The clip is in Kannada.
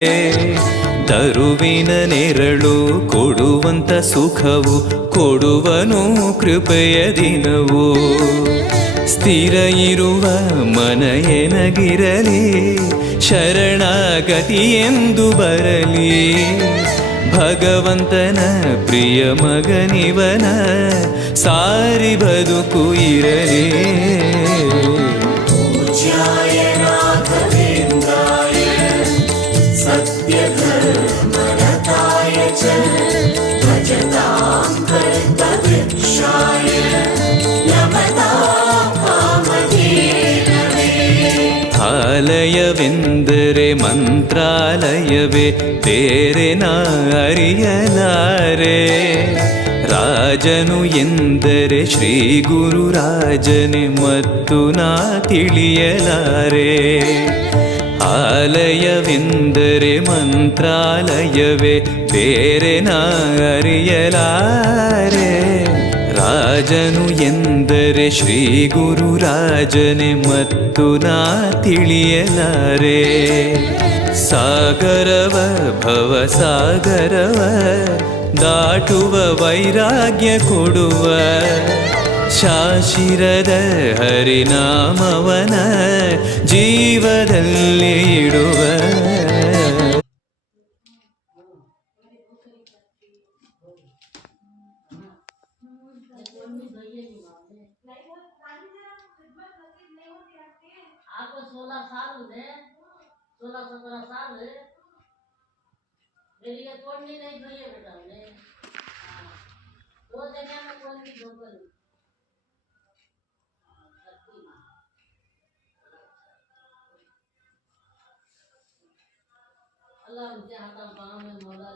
ತರುವಿನ ನೆರಳು ಕೊಡುವಂತ ಸುಖವು ಕೊಡುವನು ಕೃಪೆಯ ದಿನವು. ಸ್ಥಿರ ಇರುವ ಮನ ಎನಗಿರಲಿ, ಶರಣಾಗತಿ ಎಂದು ಬರಲಿ. ಭಗವಂತನ ಪ್ರಿಯ ಮಗನಿವನ, ಸಾರಿ ಬದುಕು ಇರಲಿ. ಆಲಯವೆಂದರೆ ಮಂತ್ರಾಲಯವೇ, ಬೇರೆ ನಾ ಅರಿಯಲಾರೆ. ರಾಜನು ಎಂದರೆ ಶ್ರೀ ಗುರು ರಾಜನೇ, ಮತ್ತು ನಾ ತಿಳಿಯಲಾರೆ. ಆಲಯವೆಂದರೆ ಮಂತ್ರಾಲಯವೇ, ಬೇರೆ ನಾ ಅರಿಯಲಾರೆ. ರಾಜನು ಎಂದರೆ ಶ್ರೀ ಗುರು ರಾಜನೇ, ಮತ್ತು ನಾ ತಿಳಿಯಲಾರೆ. ಸಾಗರವ ಭವ ಸಾಗರವ ದಾಟುವ ವೈರಾಗ್ಯ ಕೊಡುವ, ಶಾಶಿರದ ಹರಿನಾಮವನ ಜೀವದಲ್ಲಿ ಇಡುವ. आपको 16 साल हुए, 16-17 साल है। मेरी ये तोड़नी नहीं चाहिए बेटा हमने। दो जगह में कौन सी धोकर अल्लाह उनके हाथ पाँव में मौला